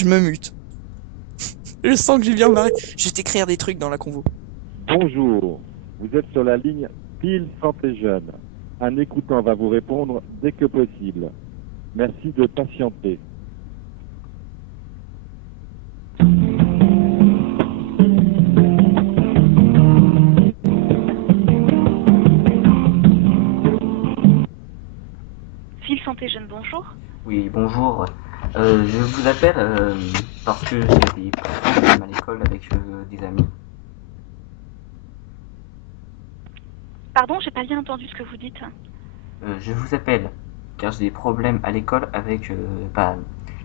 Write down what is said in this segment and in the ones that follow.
Je me mute. Je sens que j'ai bien marré. Je vais t'écrire des trucs dans la convo. Bonjour, vous êtes sur la ligne Pile Santé Jeune. Un écoutant va vous répondre dès que possible. Merci de patienter. Phil Santé Jeune, bonjour. Oui, bonjour. Je vous appelle parce que j'ai des problèmes à l'école avec des amis. Pardon, j'ai pas bien entendu ce que vous dites. Je vous appelle car j'ai des problèmes à l'école avec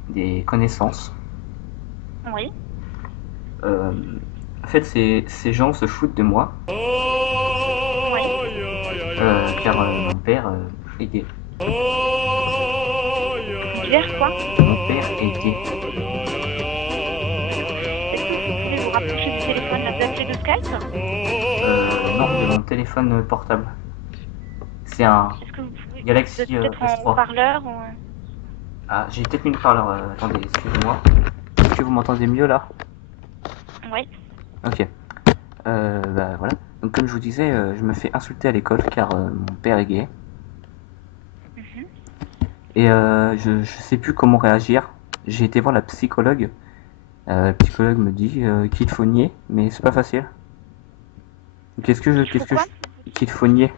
des connaissances. Oui. En fait, ces gens se foutent de moi Oui. car mon père est gay. Hiver, quoi? Mon père est gay. Est-ce que vous pouvez vous rapprocher du téléphone, là, vous appelez de Skype? Non, de mon téléphone portable. C'est un Est-ce que vous pouvez... Vous Galaxy êtes peut-être en S3. haut-parleur ou... Ah, j'ai peut-être mis le parleur. Attendez, excusez-moi. Est-ce que vous m'entendez mieux là? Oui. Ok. Voilà. Donc comme je vous disais, je me fais insulter à l'école car mon père est gay. Mhm. Et je sais plus comment réagir. J'ai été voir la psychologue. La psychologue me dit qu'il faut nier, mais c'est pas facile. Il faut quoi? Qu'il faut nier.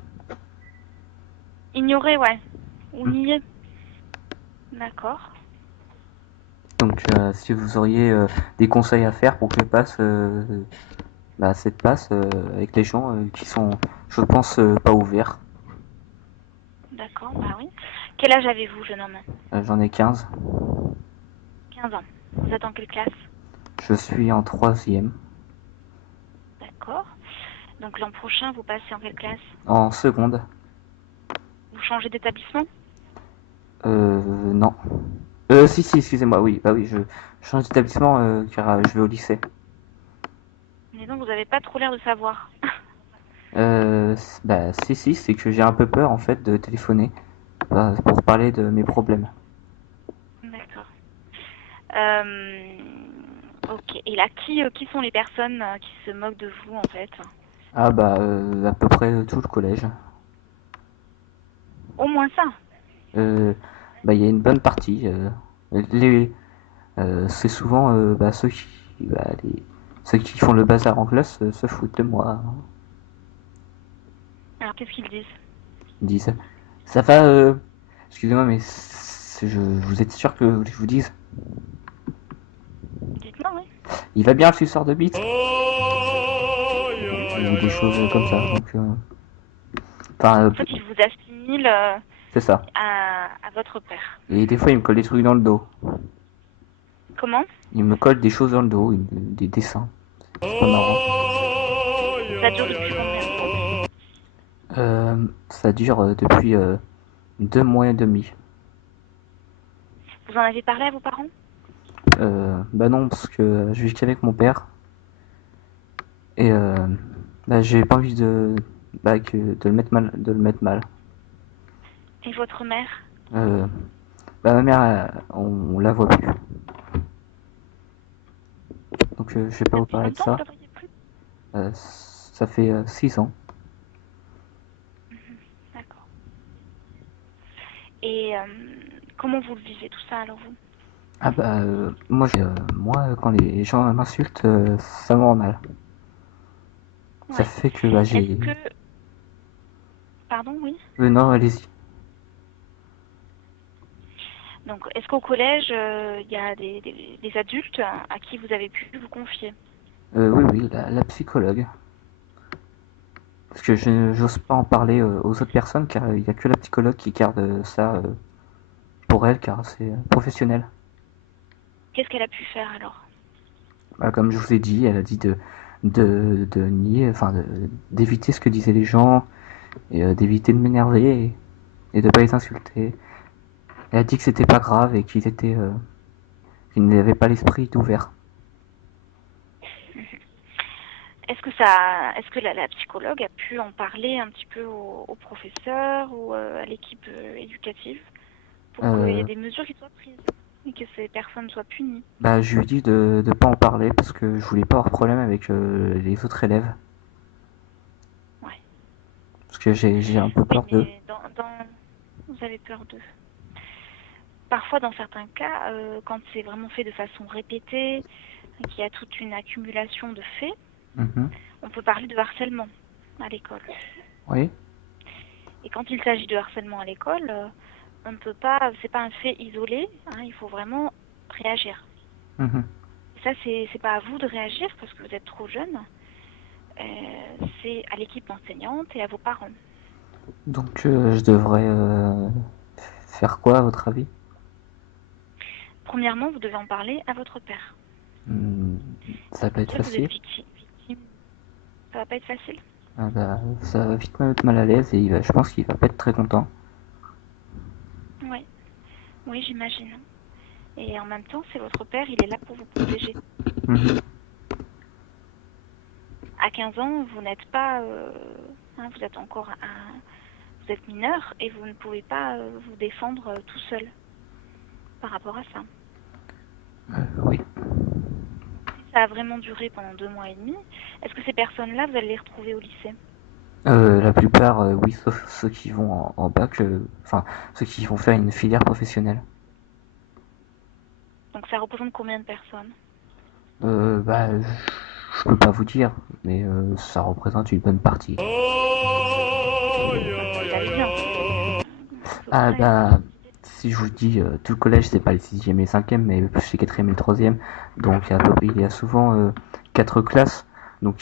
Ignorer, ouais. Ou Hmm. nier. D'accord. Donc si vous auriez des conseils à faire pour que je passe cette passe avec les gens qui sont, je pense, pas ouverts. D'accord, bah oui. Quel âge avez-vous, jeune homme? J'en ai 15. 15 ans. Vous êtes en quelle classe? Je suis en troisième. D'accord. Donc l'an prochain, vous passez en quelle classe? En seconde. Vous changez d'établissement? Non. Si, excusez-moi, oui, bah oui, je change d'établissement car je vais au lycée. Mais donc, vous n'avez pas trop l'air de savoir. Si, c'est que j'ai un peu peur en fait de téléphoner pour parler de mes problèmes. D'accord. Ok. Et là, qui sont les personnes qui se moquent de vous, en fait? Ah à peu près tout le collège. Au moins ça. Il y a une bonne partie. Les, c'est souvent ceux qui font le bazar en classe se foutent de moi. Alors, qu'est-ce qu'ils disent? Ils disent, ça va, excusez-moi, mais vous êtes sûr que je vous dise? Dites-moi, oui. Il va bien le suceur de bite? Ou des choses comme ça. Donc, En fait, ils vous assimilent c'est ça. à votre père. Et des fois, il me colle des trucs dans le dos. Comment? Il me colle des choses dans le dos, des dessins. C'est pas marrant. Ça dure depuis combien de temps? Ça dure depuis 2 mois et demi. Vous en avez parlé à vos parents? Bah non, parce que je vis qu'avec mon père. Et j'ai pas envie de le mettre mal, Et votre mère? Euh, Ma mère, on la voit plus. Donc je vais pas vous Depuis parler combien de de temps vous ça. la voyez plus? Ça fait 6 ans. D'accord. Et comment vous le vivez tout ça, alors vous? Ah moi quand les gens m'insultent, ça me rend mal. Ça Ouais. fait que Est-ce j'ai... que... Pardon, oui? Non, allez-y. Donc, est-ce qu'au collège, il y a des adultes à qui vous avez pu vous confier? Oui, la psychologue. Parce que je n'ose pas en parler aux autres personnes car il n'y a que la psychologue qui garde ça pour elle car c'est professionnel. Qu'est-ce qu'elle a pu faire alors? Comme je vous ai dit, elle a dit de nier, d'éviter ce que disaient les gens et d'éviter de m'énerver et de pas les insulter. Elle a dit que c'était pas grave et qu'ils n'avaient pas l'esprit ouvert. Est-ce que la psychologue a pu en parler un petit peu au professeur ou à l'équipe éducative pour qu'il y ait Euh, des mesures qui soient prises? et que ces personnes soient punies. Bah, je lui ai dit de pas en parler parce que je voulais pas avoir de problème avec les autres élèves. Ouais. Parce que j'ai un peu Oui, peur d'eux. mais vous avez peur d'eux. Parfois, dans certains cas, quand c'est vraiment fait de façon répétée, qu'il y a toute une accumulation de faits, Mhm. on peut parler de harcèlement à l'école. Oui. Et quand il s'agit de harcèlement à l'école, on ne peut pas, c'est pas un fait isolé, hein, il faut vraiment réagir. Mhm. Et ça, c'est pas à vous de réagir parce que vous êtes trop jeune. C'est à l'équipe enseignante et à vos parents. Donc, je devrais faire quoi, à votre avis? Premièrement, vous devez en parler à votre père. Hmm, ça va pas Comme être ça, vous êtes facile. victime. Ça va pas être facile. Ah bah, ça va vite me mettre mal à l'aise et je pense qu'il va pas être très content. Oui, oui, j'imagine. Et en même temps, c'est votre père, il est là pour vous protéger. Mhm. À 15 ans, vous n'êtes pas, hein, vous êtes encore vous êtes mineur et vous ne pouvez pas vous défendre tout seul par rapport à ça. Oui. Si ça a vraiment duré pendant 2 mois et demi, est-ce que ces personnes-là, vous allez les retrouver au lycée? La plupart, oui, sauf ceux qui vont en bac, enfin, ceux qui vont faire une filière professionnelle. Donc ça représente combien de personnes? Bah, je peux pas vous dire, mais ça représente une bonne partie. Vous allez bien. À peu Ah près. bah, si je vous dis tout le collège, c'est pas les sixième et les cinquième, mais plus les quatrième et le troisième. Donc il y a souvent 4 classes. Donc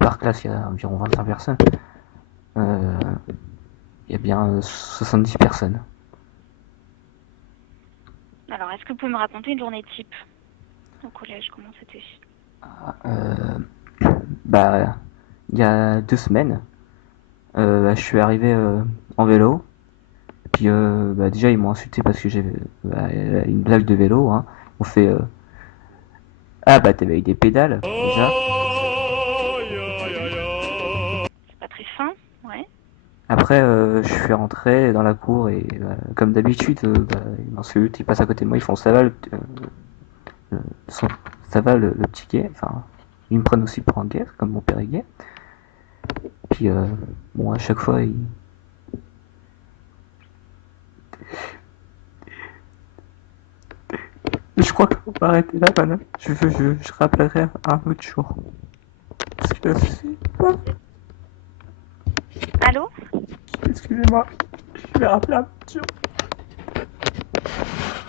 par classe, il y a environ 25 personnes. Euh, Il y a bien 70 personnes. Alors, est-ce que vous pouvez me raconter une journée type au collège? Comment c'était? Euh, Bah, il y a 2 semaines, je suis arrivé en vélo. Puis bah, déjà, ils m'ont insulté parce que j'ai une blague de vélo. Hein. On fait ah bah t'avais des pédales déjà. C'est pas très fin, ouais. Après, je suis rentré dans la cour et comme d'habitude, bah, ils m'insultent, ils passent à côté de moi, ils font ça va le- son- ça va le petit gay. Enfin, ils me prennent aussi pour un gay, comme mon père est gay. Puis bon, à chaque fois, je crois qu'on va arrêter là, madame. Je rappellerai un autre jour. Parce que Allô? excusez-moi, je vais rappeler un autre jour.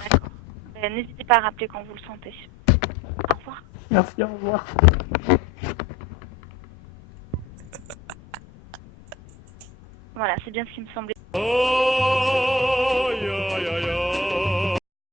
D'accord. N'hésitez pas à rappeler quand vous le sentez. Au revoir. Merci, au revoir. Voilà, c'est bien ce qui me semblait.